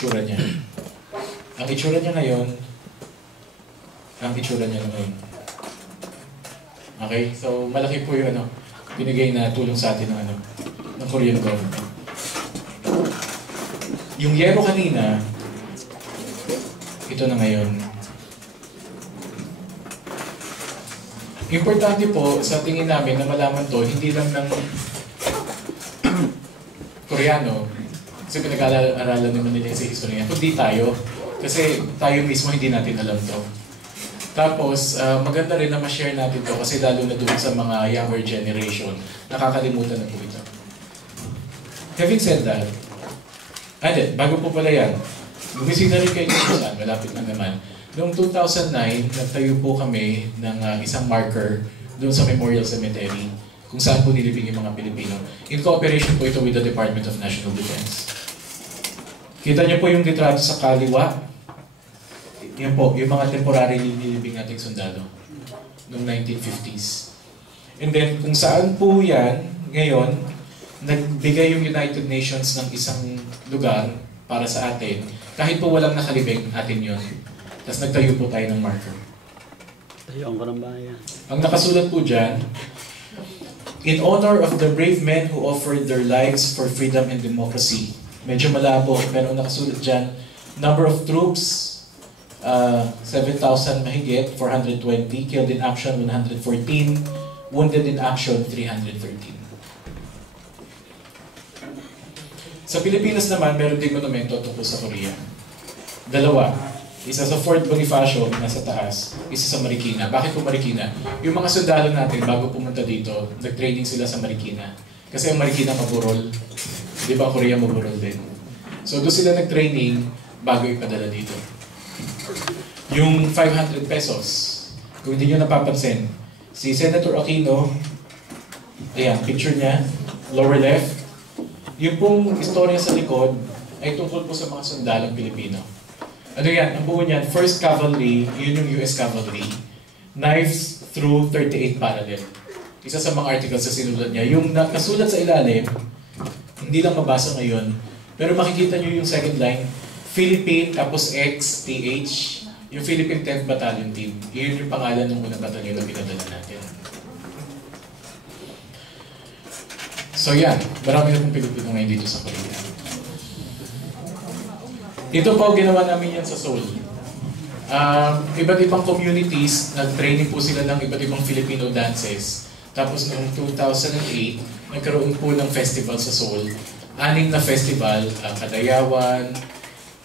itsura niya. Ang itsura niya ngayon, ang itsura niya ngayon. Okay? So, malaki po yung binigay na tulong sa atin ng Korean government. Yung yero kanina, ito na ngayon. Importante po sa tingin namin na malaman to, hindi lang ng Koreano, kasi pinag-aaralan naman nila sa history niya, kundi tayo. Kasi tayo mismo hindi natin alam to. Tapos, maganda rin na ma-share natin to kasi lalo na doon sa mga younger generation, nakakalimutan na po ito. Having said that, bago po pala yan, bumisita rin kayo saan, malapit na naman. Noong 2009, nagtayo po kami ng isang marker doon sa Memorial Cemetery kung saan po nilibing yung mga Pilipino. In cooperation po ito with the Department of National Defense. Kita niyo po yung litrato sa kaliwa. Yan po, yung mga temporary nilibing nating sundalo noong 1950s. And then, kung saan po yan, ngayon, nagbigay yung United Nations ng isang lugar para sa atin. Kahit po walang nakalibing, atin yun. Tapos nagtayo po tayo ng marker. Tayo ko ng bayan. Ang nakasulat po dyan, in honor of the brave men who offered their lives for freedom and democracy. Medyo malabo, pero nakasulat dyan, number of troops, 7,000 mahigit, 420, killed in action 114, wounded in action 313. Sa Pilipinas naman, meron ding monumento tungkol sa Korea. Dalawa. Isa sa Fort Bonifacio, nasa taas. Isa sa Marikina. Bakit po Marikina? Yung mga sundalo natin, bago pumunta dito, nag-training sila sa Marikina. Kasi ang Marikina maburol. Di ba Korea maburol din? So doon sila nag-training bago ipadala dito. Yung 500 pesos, kung hindi nyo napapansin, si Senator Aquino, ayan, picture niya, lower left, yung pong istorya sa likod ay tungkol po sa mga sundalong Pilipino. Ano yan? Ang buo niyan, 1st Cavalry, yun yung US Cavalry. Knives through 38 parallel. Isa sa mga articles sa sinulat niya. Yung nakasulat sa ilalim, hindi lang mabasa ngayon, pero makikita niyo yung second line, Philippine, tapos X, TH, yung Philippine 10th Battalion Team. Yun yung pangalan ng unang batalyon na pinadala natin. So yan, marami na pong Pilipino ngayon dito sa Korea. Ito po, ginawa namin yan sa Seoul. Iba't ibang communities, nag-training po sila ng iba't ibang Filipino dances. Tapos noong 2008, nagkaroon po ng festival sa Seoul. 6 na festival, Kadayawan,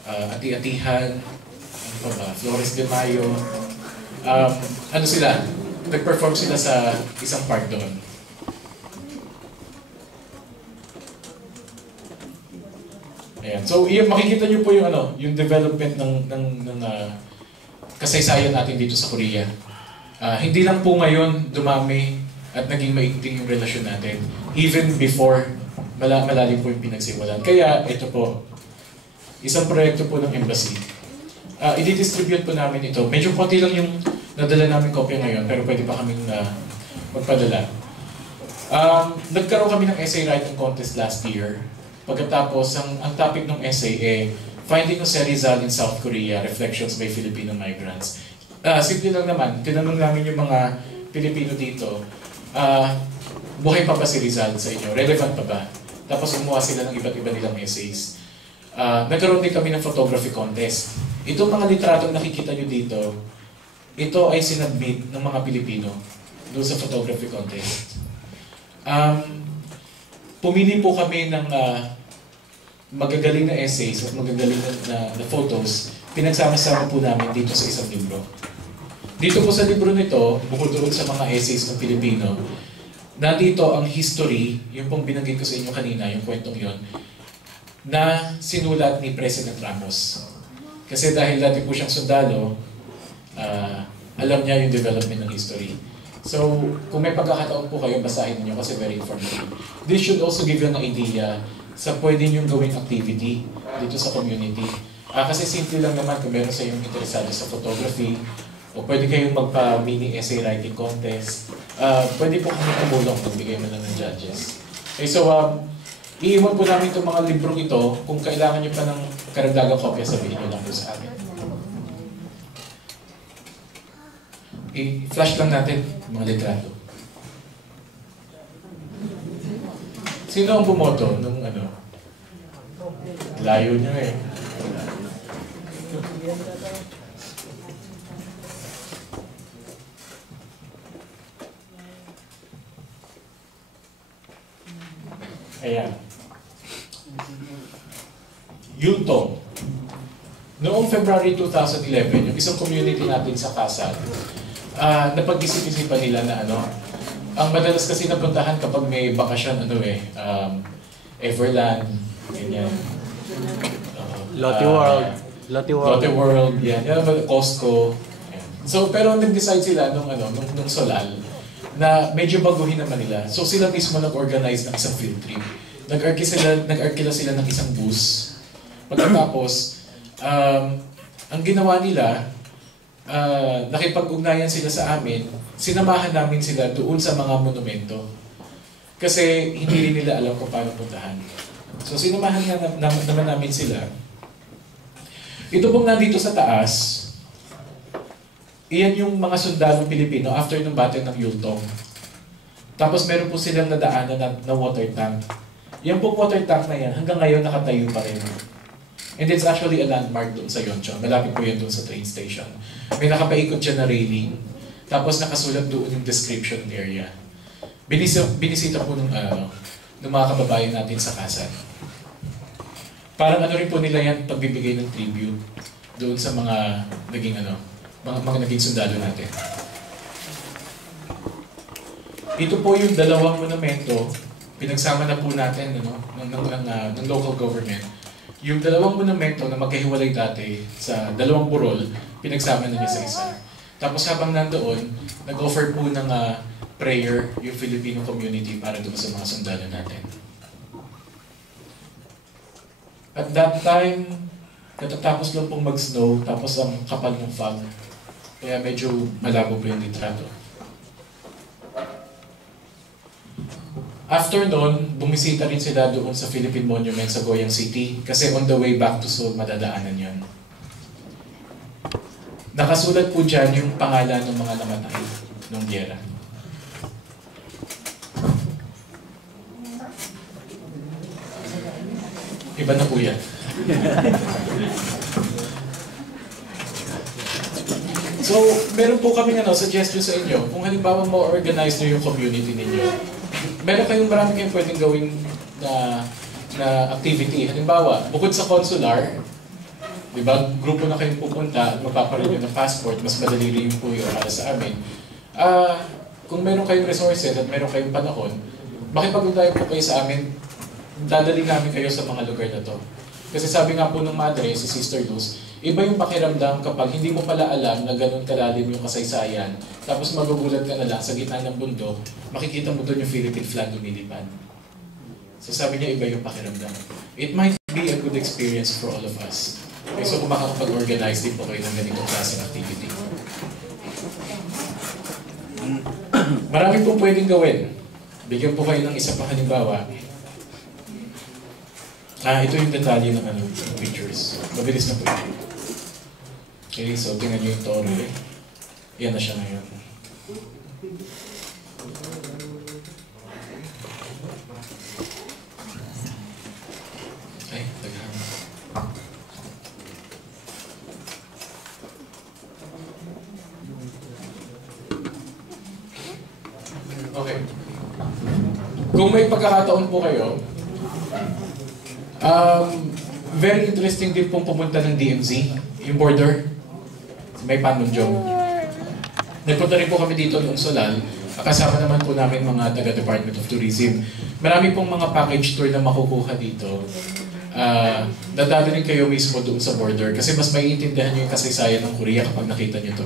Ati-Atihan, Flores de Mayo. Ano sila? Nag-perform sila sa isang park doon. Ayan. So, makikita niyo po yung yung development ng kasaysayan natin dito sa Korea. Hindi lang po ngayon dumami at naging maigting yung relasyon natin. Even before, malalim po yung pinagsimulan. Kaya, ito po, isang proyekto po ng embassy. I-distribute po namin ito. Medyo konti lang yung nadala namin kopya ngayon, pero pwede pa kaming magpadala. Nagkaroon kami ng essay writing contest last year. Pagkatapos, ang topic ng essay Finding Jose Rizal in South Korea, Reflections by Filipino Migrants. Simple lang naman, tinanong namin yung mga Pilipino dito, buhay pa ba si Rizal sa inyo? Relevant pa ba? Tapos umuha sila ng iba't iba nilang essays. Nagkaroon din kami ng photography contest. Itong mga litratong nakikita nyo dito, ito ay sinubmit ng mga Pilipino doon sa photography contest. Pumili po kami ng magagaling na essays at magagaling na photos. Pinagsama-sama po namin dito sa isang libro. Dito po sa libro nito, bukod doon sa mga essays ng Pilipino, nandito ang history, yung pong binanggit ko sa inyo kanina, yung kwentong yon, na sinulat ni President Ramos. Kasi dahil dati po siyang sundalo, alam niya yung development ng history. So, kung may pagkakataon po kayo, basahin niyo kasi very informative. This should also give you an idea sa pwede niyong gawing activity dito sa community. Kasi simple lang naman kung meron sa iyong interesado sa photography, o pwede kayong magpa-mini essay writing contest. Pwede po kami tumulong, magbigay mo lang ng judges. Okay, so, iiwan po namin itong mga librong ito kung kailangan niyo pa ng karagdagang kopya sabihin nyo lang po sa akin. I-flash lang natin mga litrato. Sino ang bumoto nung ano? Layo niya eh. Ayan. Yultong. Noong February 2011, yung isang community natin sa Kasal, napag-isip-isipan nila na ano, ang madalas kasi napuntahan kapag may bakasyon, Everland, ganyan. Lotte World. Lotte World, yan. Costco. Yan. So, pero nag-decide sila nung Solal, na medyo baguhin naman nila. So sila mismo nag-organize ng isang field trip. Nag-arkila sila ng isang bus. Pagkatapos, ang ginawa nila, nakipag-ugnayan sila sa amin, sinamahan namin sila doon sa mga monumento. Kasi hindi rin nila alam kung paano puntahan. So sinamahan naman namin sila. Ito pong nandito sa taas, iyan yung mga sundalong Pilipino after ng battle ng Yultong. Tapos meron po silang nadaanan na water tank. Yan pong water tank na yan, hanggang ngayon nakatayo pa rin. And it's actually a landmark doon sa Yonchon. Malapit po yan doon sa train station. May nakapaikot dyan na railing. Tapos nakasulat doon yung description area. Binisita po ng mga kababayan natin sa Kasal. Parang rin po nila yan pagbibigay ng tribute doon sa mga naging mga naging sundalo natin. Ito po yung dalawang monumento, pinagsama na po natin ng local government. Yung dalawang monumento na magkahiwalay dati sa dalawang burol, pinagsama na niya sa isa. Tapos habang nandoon, nag-offer po ng prayer yung Filipino community para doon sa mga sundalo natin. At that time, katatapos lang pong mag-snow, tapos ang kapal ng fog. Kaya medyo malabo po yung litrato. After nun, bumisita rin sila doon sa Philippine Monument sa Goyang City kasi on the way back to Seoul, madadaanan yun. Nakasulat po dyan yung pangalan ng mga namatay ng giyera. Iba na po yan. So, meron po kami suggestion sa inyo. Kung halimbawa mo organize nyo yung community ninyo, marami kayong pwedeng gawin na activity. Halimbawa, bukod sa consular, di ba, grupo na kayong pupunta at magpaparenew ng passport, mas madali rin po yun para sa amin. Kung meron kayong resources at meron kayong panahon, makipag-ugnayan po kayo sa amin, dadali namin kayo sa mga lugar na to. Kasi sabi nga po ng madre, si Sister Luz, iba yung pakiramdam kapag hindi mo pala alam na ganun kalalim yung kasaysayan, tapos magugulat ka na lang sa gitna ng bundok, makikita mo doon yung Philippine flag lumilipad. So sabi niya, iba yung pakiramdam. It might be a good experience for all of us. Okay, so kung makakapag-organize din po kayo ng ganitong klaseng activity. Marami pong pwedeng gawin. Bigyan po kayo ng isa pa halimbawa. Ito yung detalye ng pictures. Mabilis na po ito. Okay, so tingnan nyo yung toro eh. Yan na siya ngayon. Ay, taghan. Okay. Kung may pagkakataon po kayo, very interesting din pong pumunta ng DMZ, yung border, may Panmunjom. Nagpunta rin po kami dito noong Solal, kasama naman po namin mga taga-Department of Tourism. Marami pong mga package tour na makukuha dito. Dadali rin kayo mismo doon sa border kasi mas maiintindihan nyo yung kasaysayan ng Korea kapag nakita nyo to.